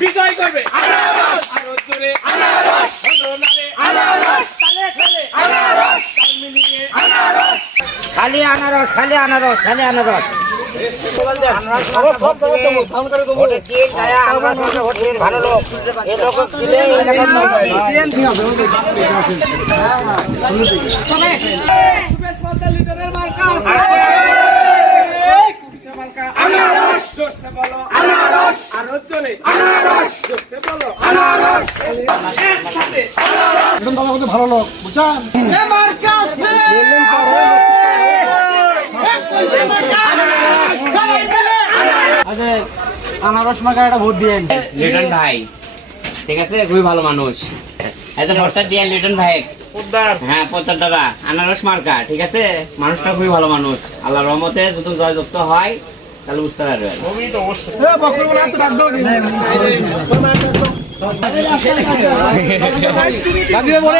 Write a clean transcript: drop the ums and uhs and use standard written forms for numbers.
বিজয় করবে খালি আনারস খালি আনারস খালি আনারস ভালো লোক ভালো লোক বুঝছেন আনারস মার্কা একটা ভোট দিয়েন লিটন ভাই ঠিক আছে খুবই ভালো মানুষ এত ভোটটা দিয়ে লিটন ভাই হ্যাঁ পোদ্দার দাদা আনারস মার্কা ঠিক আছে মানুষটা খুবই ভালো মানুষ আল্লাহর রহমতে যদি জয়যুক্ত হয় তাহলে বুঝতে পারবেন